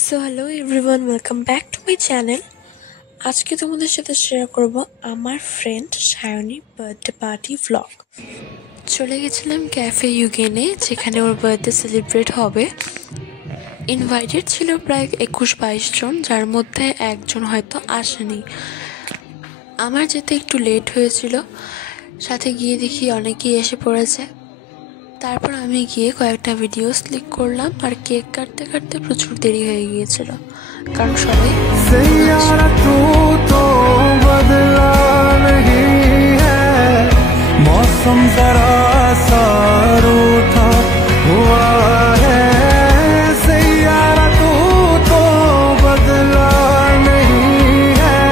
So hello everyone, welcome back to my channel. আজকে তোমাদের সাথে শেয়ার করব আমার ফ্রেন্ড সায়নীর বার্থডে পার্টি ভ্লগ। চলে গেছিলাম ক্যাফে ইউগেনে, যেখানে ওর বার্থডে সেলিব্রেট হবে। ইনভাইটেড ছিল প্রায় 21-22 জন, যার মধ্যে একজন হয়তো আসেনি। আমার যেতে একটু লেট হয়েছিল, সাথে গিয়ে দেখি অনেকেই এসে পড়েছে। তারপর আমি গিয়ে কয়েকটা ভিডিওস ক্লিক করলাম, আর কেক কাটতে কাটতে প্রচুর দেরি হয়ে গিয়েছিল, কারণ সবাই मौसम जरा सा रूठा हुआ है सैयारा तू तो बदला नहीं है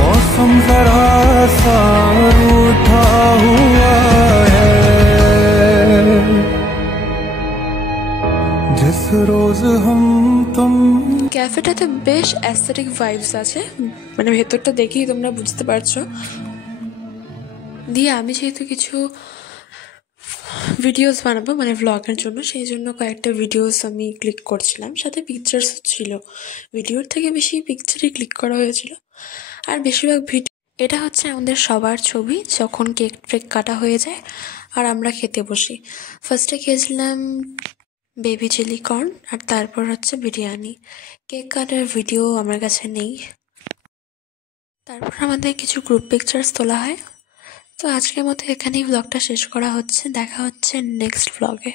मौसम जरा सा रूठा हुआ है जिस रोज हम तुम ক্যাফেটাতে বেশ অ্যাস্থেটিক ভাইবস আছে, মানে ভেতরটা দেখেই তোমরা বুঝতে পারছো। দিয়ে আমি যেহেতু কিছু ভিডিওস বানাবো, মানে ভ্লগের জন্য, সেই জন্য কয়েকটা ভিডিওস আমি ক্লিক করছিলাম, সাথে পিকচার্সও ছিল। ভিডিওর থেকে বেশি পিকচারই ক্লিক করা হয়েছিল। আর বেশিরভাগ ভিডিও, এটা হচ্ছে আমাদের সবার ছবি যখন কেক টেক কাটা হয়ে যায় আর আমরা খেতে বসি। ফার্স্টে খেয়েছিলাম বেবি চিলি কর্ন, আর তারপর হচ্ছে বিরিয়ানি। কেক কাটার ভিডিও আমার কাছে নেই। তারপর আমাদের কিছু গ্রুপ পিকচার্স তোলা হয়। তো আজকের মতো এখানেই ব্লগটা শেষ করা হচ্ছে। দেখা হচ্ছে নেক্সট ব্লগে।